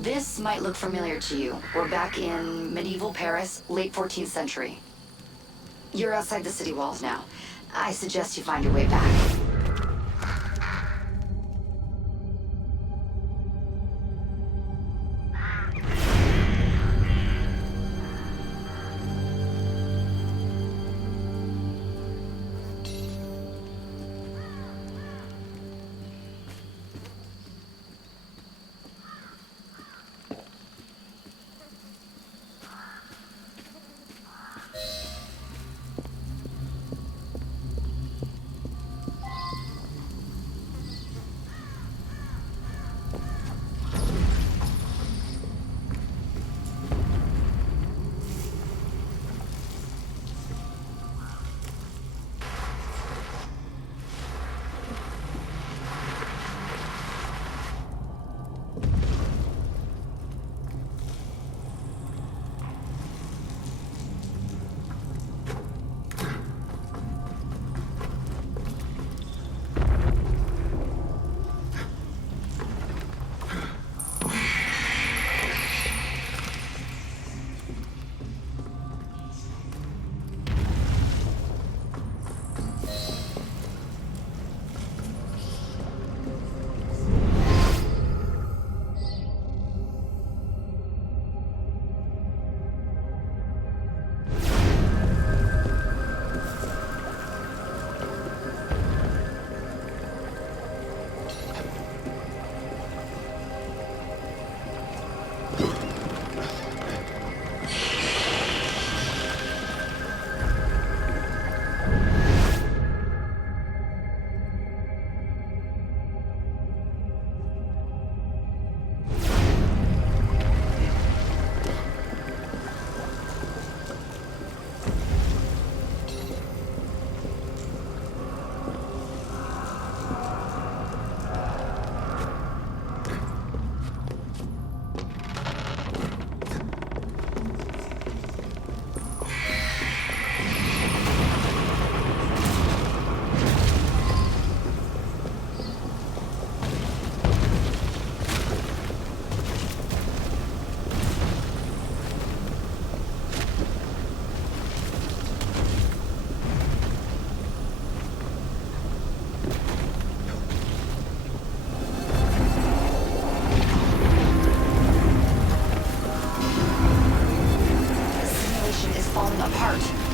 This might look familiar to you. We're back in medieval Paris, late 14th century. You're outside the city walls now. I suggest you find your way back.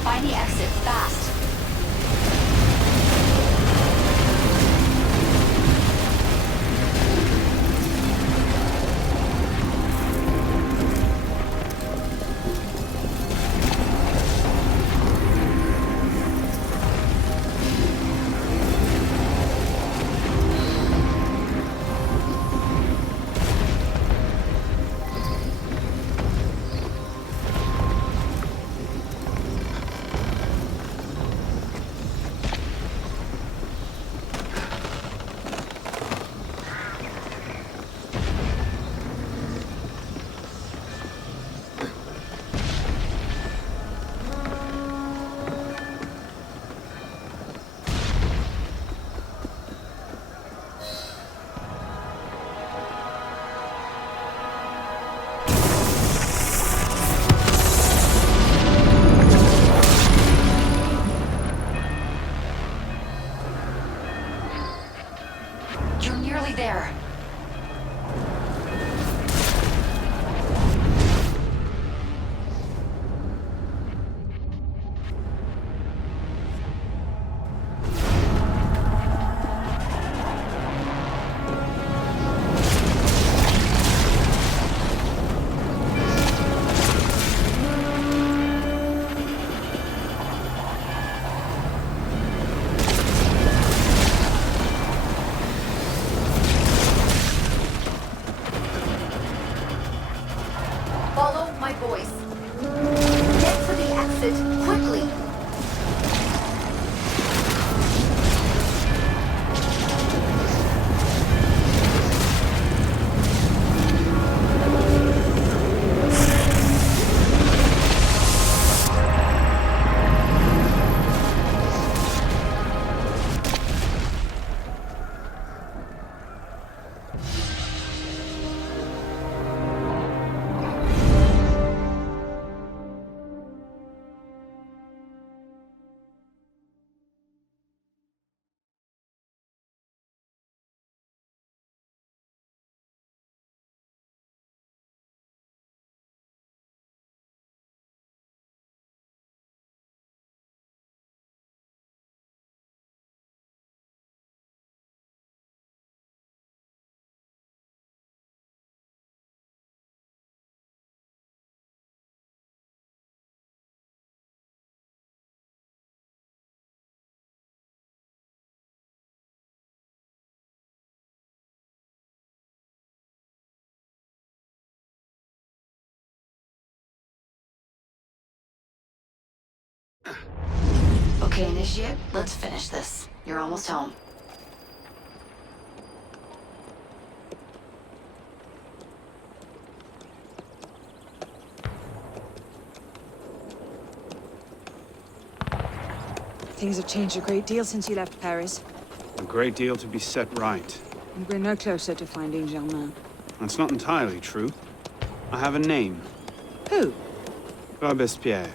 Find the exit fast. Okay, Initiate, let's finish this. You're almost home. Things have changed a great deal since you left Paris. A great deal to be set right. And we're no closer to finding Germain. That's not entirely true. I have a name. Who? Robespierre.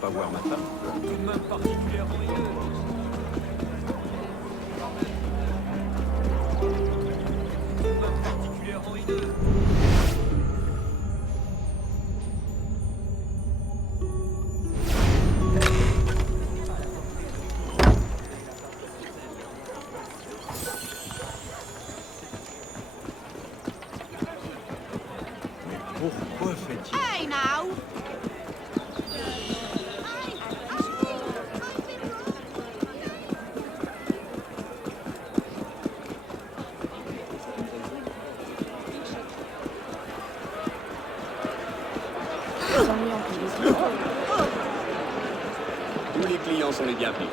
Pas voir ma femme. Une main particulièrement haineuse. Une main particulièrement haineuse. Mais pourquoi fait-il... Hey now! les clients sont les bienvenus.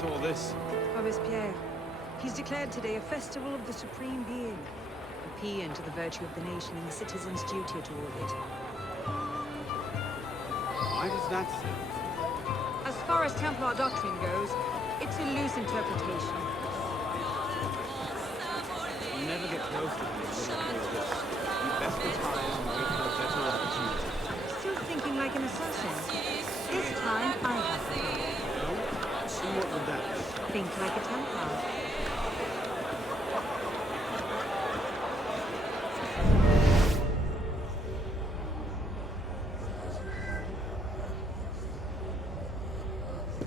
What's all this? Robespierre. He's declared today a festival of the Supreme Being. A paean to the virtue of the nation and the citizens' duty toward it. Why does that sound? As far as Templar doctrine goes, it's a loose interpretation. You'll never get close to me if you don't do this. You best retire and wait for a better opportunity. Still thinking like an assassin. This time, I have to go. No? And what would that be? Think like a Templar.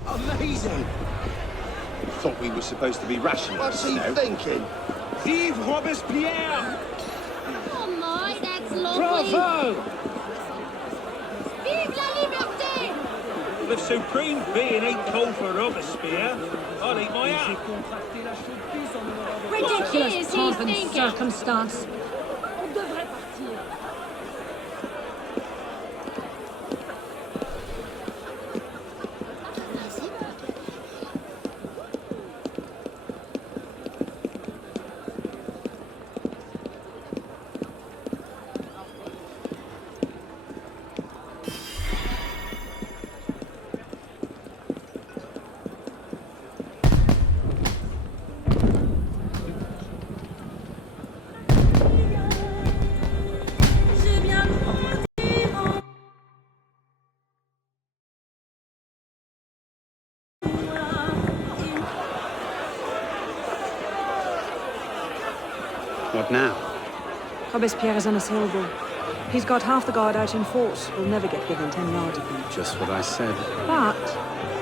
Amazing! Thought we were supposed to be What's rationalists he now. thinking? Vive Robespierre! Oh my, that's lovely! Bravo! Vive la liberté! The Supreme Being ain't called for Robespierre. I'll eat my hat. Ridiculous he's thinking! Circumstance. What now? Robespierre is unassailable. He's got half the guard out in force. We'll never get within 10 yards of him. Just what I said. But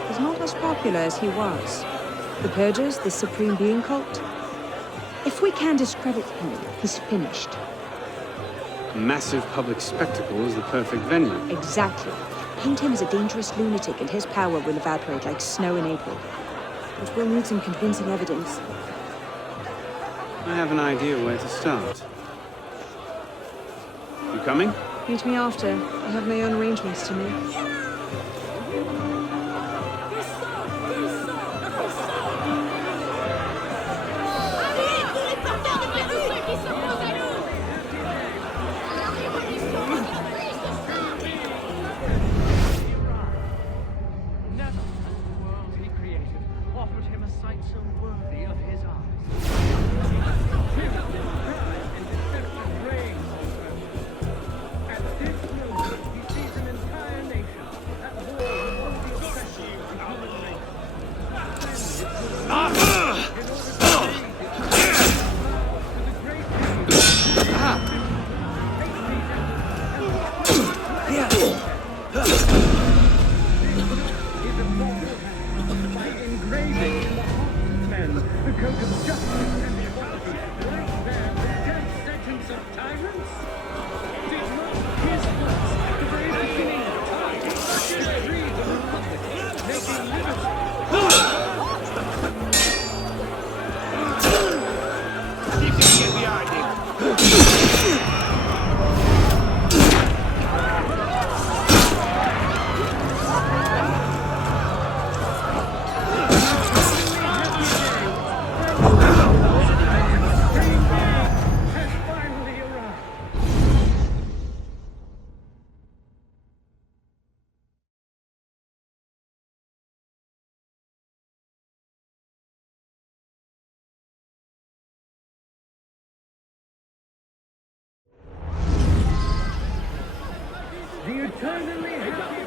he's not as popular as he was. The Purges, this Supreme Being cult. If we can discredit him, he's finished. A massive public spectacle is the perfect venue. Exactly. Paint him as a dangerous lunatic and his power will evaporate like snow in April. But we'll need some convincing evidence. I have an idea where to start. You coming? Meet me after. I have my own arrangements to make. Never has the world he created offered him a sight so worthy of his eyes. At this moment, he sees an entire nation at war with all the oppression of the human race. In order to raise its vows to the great by engraving in the hearts of men the code of justice and equality, right there, the death sentence of tyrants. Did not his words at the very beginning of time decree the republic, making You can get the idea. has finally arrived. The eternally happy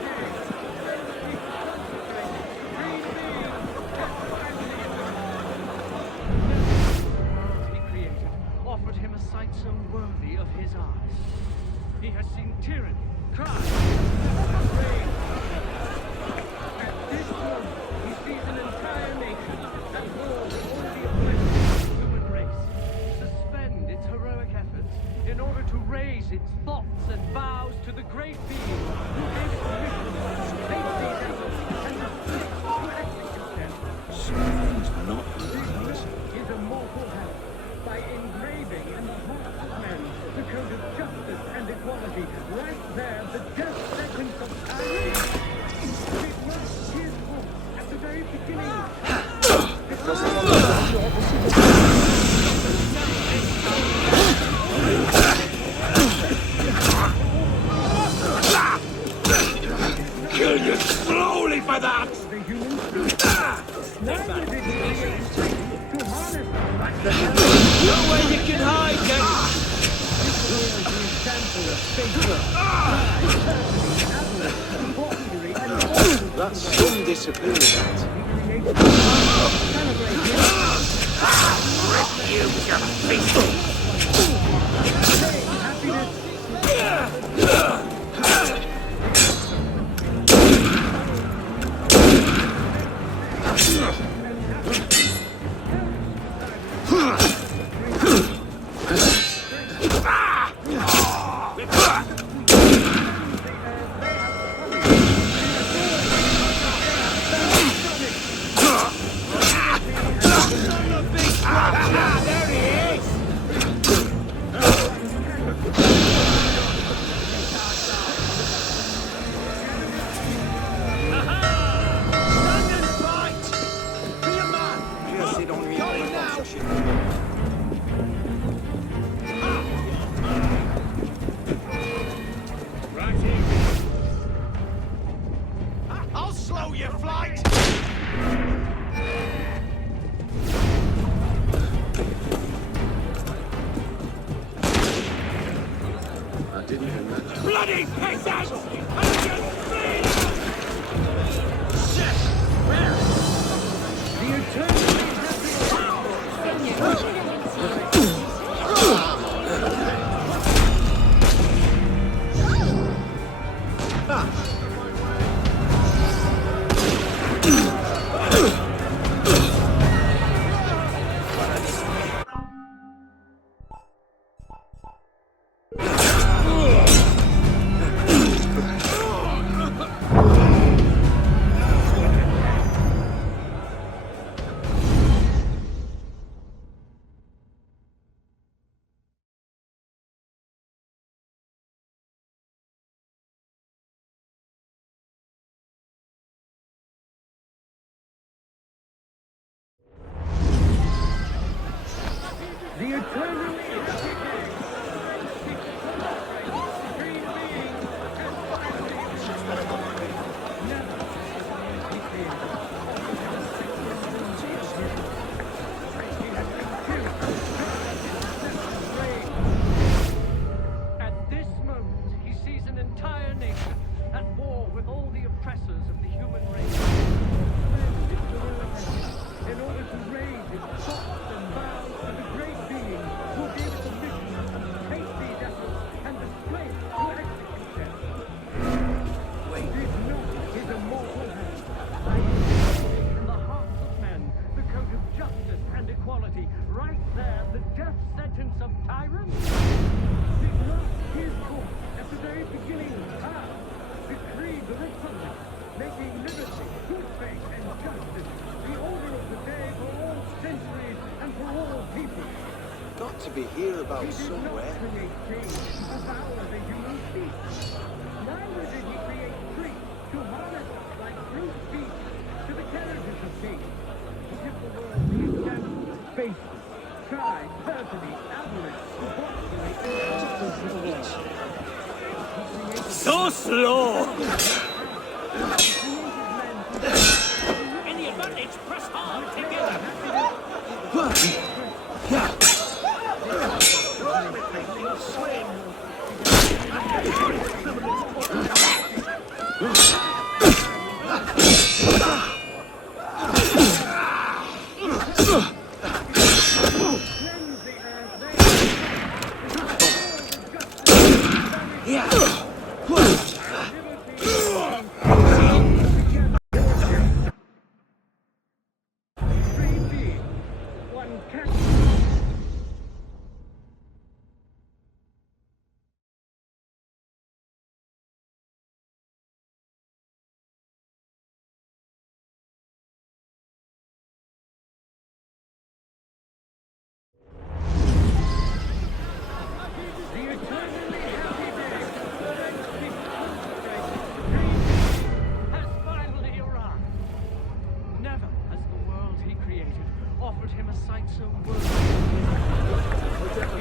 he created offered him a sight so worthy of his eyes. He has seen tyranny, crime, rage. At this moment, he sees an entire nation at war with all the oppression of the human race, suspend its heroic efforts in order to raise its thoughts and vows to the great being who gave it permission to take these efforts and to execute them. Something's not This is a mortal hell. By engraving in the hearts of men the code of justice and equality, right there, the death sentence of tyrants. Did not his words at the very beginning. kill you slowly for that! The human spirit. Neither did he create to harness Nowhere you can hide, then! That's some disappearance. Refuse your feast! I'll slow your flight! I didn't remember. Bloody peasants! The eternally happy The eternally happy day. Supreme being has finally never has he created. He has continued to reign. At this moment, he sees an entire nation at war with all the oppressors of the human race. In order to raise its thoughts and vows to the great being who gave it the mission to take these efforts and the strength to execute them. Did not his immortal hand establish in the hearts of men the code of justice and equality, right there, the death sentence of tyrants? Did not his voice at the very beginning of time decree the Republic, making liberty, good faith, and justice the order of the day for all centuries and for all people? Got to be here about He did somewhere. not create kings to devour the human beast. Neither did he create priests to harness us like brute beasts to the carriages of kings. To give the world the example of faith, pride, perfidy, avarice, debauchery, and justice of the world. So slow! Any advantage, press hard together! One can has finally arrived. Never has the world he created offered him a sight so worthy. He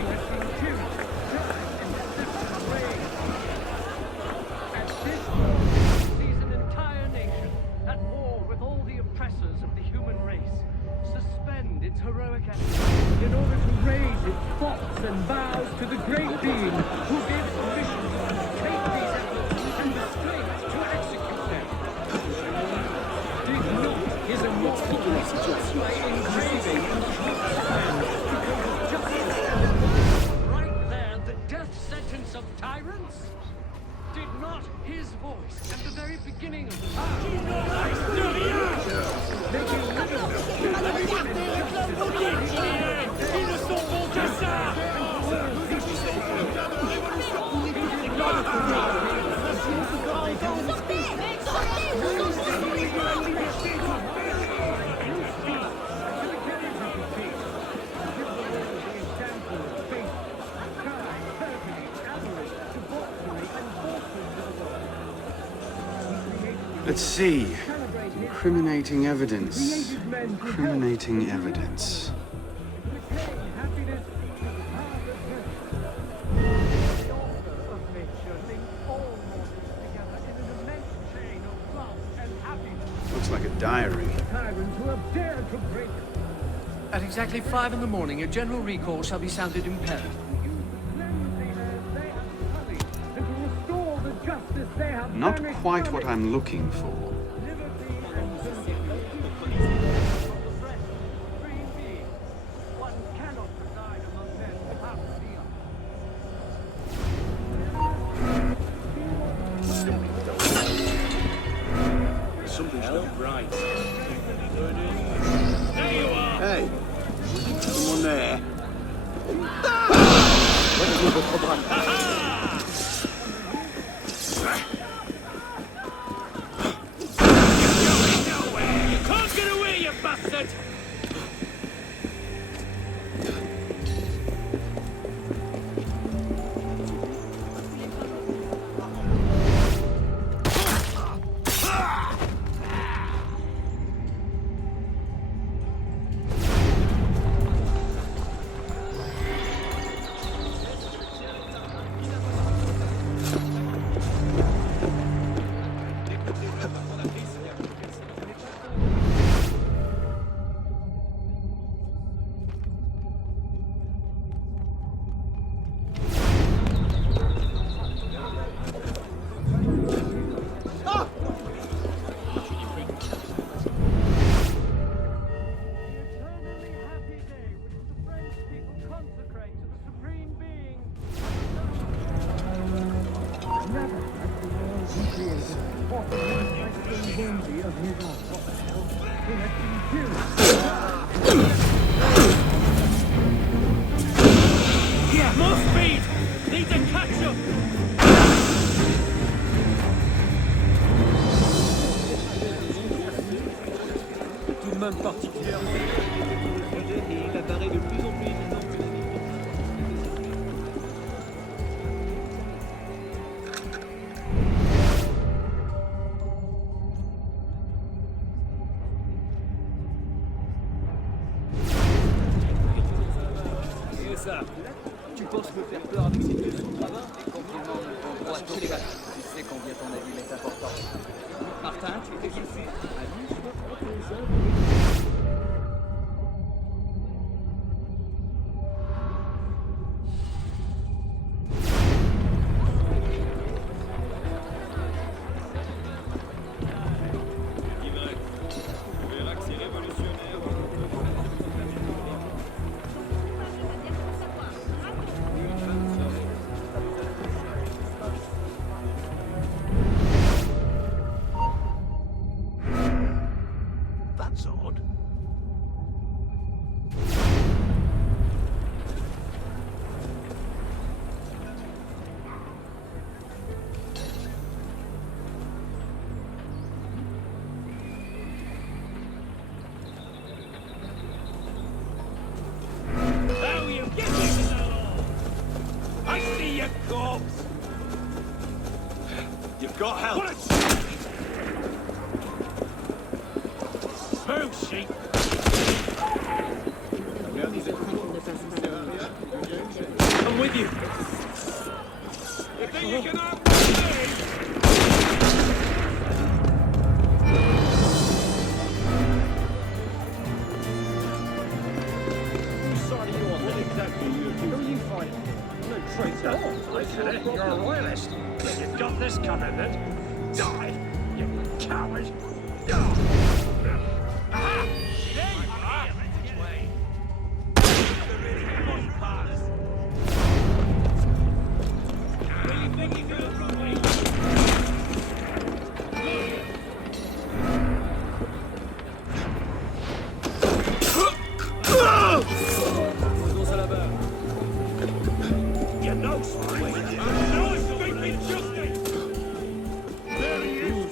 has seen tyranny, crime, and deception reign. At this moment, he sees an entire nation at war with all the oppressors of the human race suspend its heroic efforts in order to raise its thoughts and vows to the great being who gave it the mission to take these efforts and the strength to execute them. Did not his immortal hand by engraving in the hearts of men the code of justice and equality, right there, the death sentence of tyrants? Did not his voice at the very beginning of time Let's see. Incriminating evidence. Incriminating evidence. Looks like a diary. At exactly 5 in the morning, a general recall shall be sounded in Paris. Not quite what I'm looking for. Something's not right. There you are! Hey, someone there. You can't get away, you bastard! of his art. What the hell? He has been killed. Yeah, more speed! Need to catch up! Tout de même particulièrement. Le projet et il apparaît de plus en plus évident que la vie. Et ça, tu penses me faire peur avec ces deux sous-travaux? Les compliments ne vont droit au cœur. Tu sais combien ton avis est important. Martin, tu es ici. That's odd. How you get this along? I see your corpse. You've got help. What a smooth sheep. I'm with you. You think you can have Sorry, you want what exactly you accused? Who are you fighting? No traitor. I get it. You're a royalist. But you've got this coming, then. Die, you coward. Aha! There you are. Really think you can outrun me? You know, sweet. No escaping justice. There he is.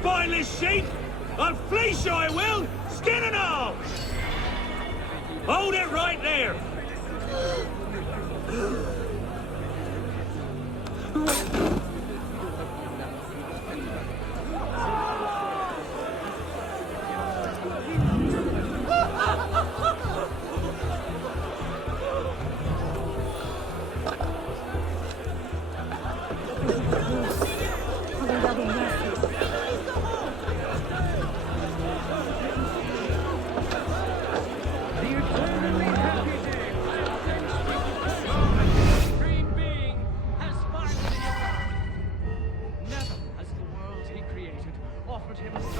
Spineless sheep! I'll fleece you, I will! Skin and all! Hold it right there! Supreme Being has finally arrived. Never has the world he created offered him such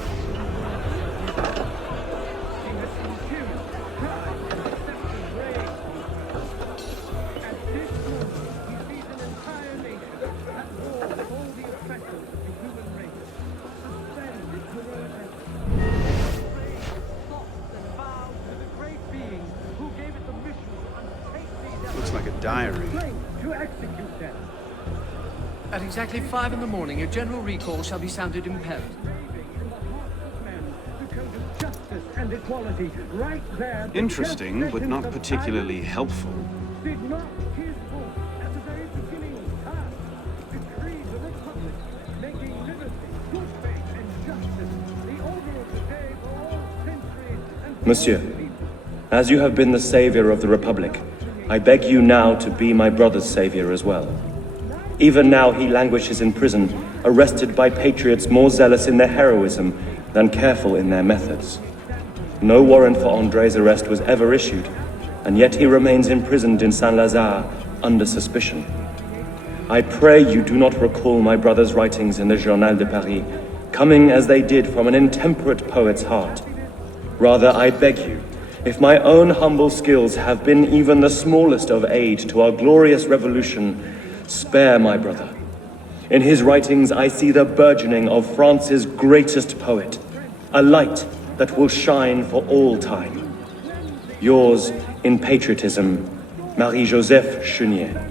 He has been killed, cried, accepted, raised. At this moment, he sees an entire nation at war with all the oppressors of the human race. Suspend its heroic effort. Praise, thoughts, and vows to the great being who gave it the mission to undertake these Looks like a diary. to execute them. At exactly 5 in the morning, a general recall shall be sounded in Paris. The code of justice and equality, right there. the Interesting, just but not sentence of particularly silence. helpful. Did not his voice at the very beginning pass, decree the republic, making liberty, good faith, and justice the order of the day for all centuries and Monsieur, as you have been the savior of the Republic, I beg you now to be my brother's savior as well. Even now he languishes in prison, arrested by patriots more zealous in their heroism than careful in their methods. No warrant for André's arrest was ever issued, and yet he remains imprisoned in Saint-Lazare under suspicion. I pray you do not recall my brother's writings in the Journal de Paris, coming as they did from an intemperate poet's heart. Rather, I beg you, if my own humble skills have been even the smallest of aid to our glorious revolution, spare my brother. In his writings, I see the burgeoning of France's greatest poet, a light that will shine for all time. Yours, in patriotism, Marie-Joseph Chenier.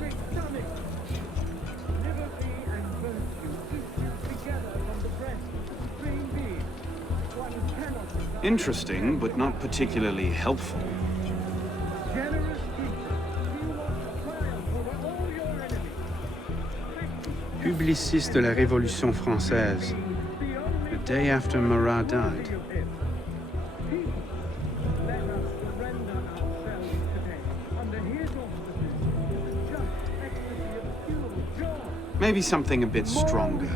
Interesting, but not particularly helpful. Publiciste de la Révolution française, the day after Marat died. Maybe something a bit stronger.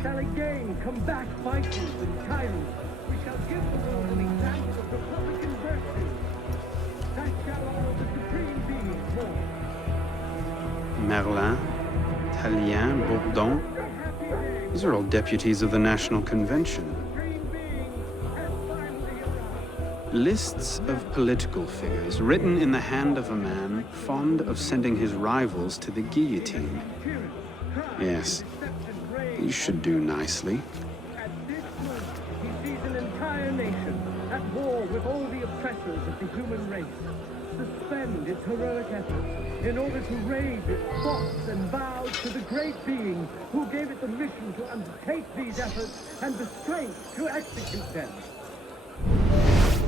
Merlin, Tallien, Bourdon. These are all deputies of the National Convention. Lists of political figures written in the hand of a man fond of sending his rivals to the guillotine. Yes, these should do nicely. At this moment, he sees an entire nation at war with all the oppressors of the human race. Suspend its heroic efforts in order to raise its thoughts and vows to the great being who gave it the mission to undertake these efforts and the strength to execute them.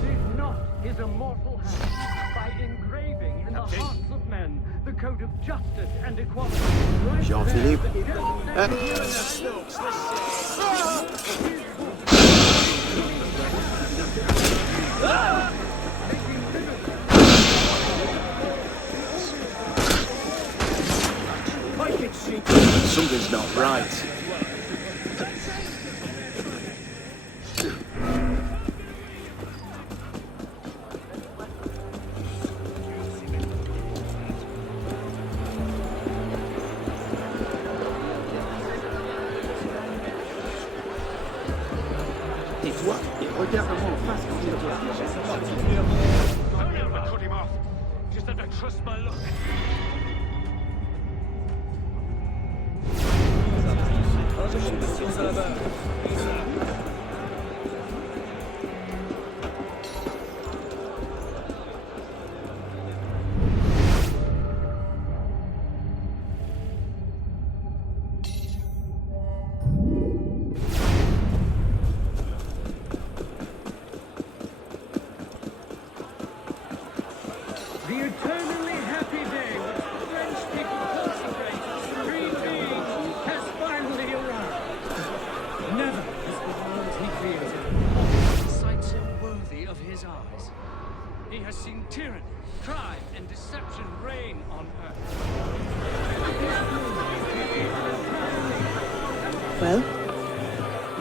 Did not his immortal hand, by engraving in the hearts of men the code of justice and equality. Jean-Philippe. Something's not right. Tais-toi et regarde-moi en face quand il Don't ever cut him off. Just have to trust my luck. The eternally happy day which the French people celebrate as supreme being has finally arrived. Never has the world he created offered a sight so worthy of his eyes. He has seen tyranny, crime, and deception reign on earth. Well?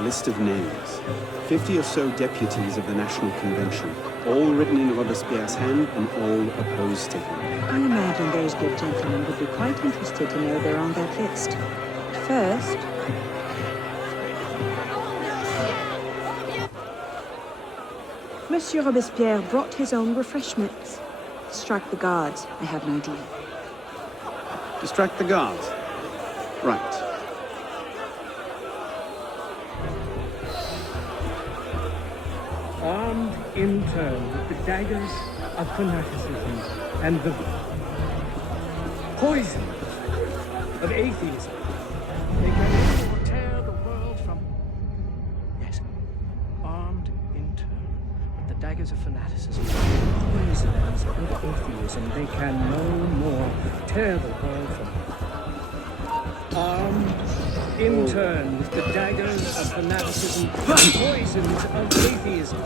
List of names. 50 or so deputies of the National Convention, all written in Robespierre's hand and all opposed to him. I imagine those good gentlemen would be quite interested to know they're on that list. First... Monsieur Robespierre brought his own refreshments. Strike the guards, I have an idea. Distract the guards. Right. Armed in turn with the daggers of fanaticism and the poison of atheism, they can tear the world from... Yes, armed in turn with the daggers of fanaticism, poisons of atheism, they can no more tear the world from... Armed in turn with the daggers of fanaticism, poisons of atheism.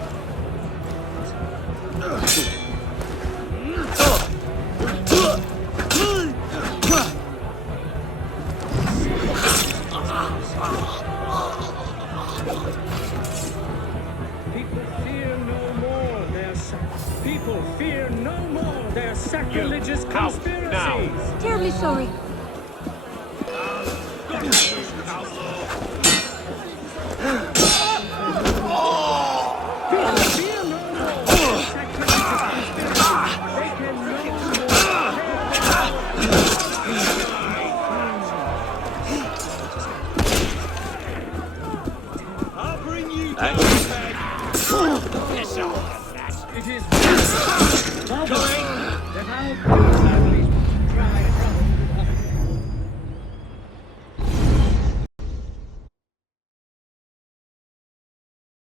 People fear no more their sacrilegious conspiracies. Terribly sorry. How good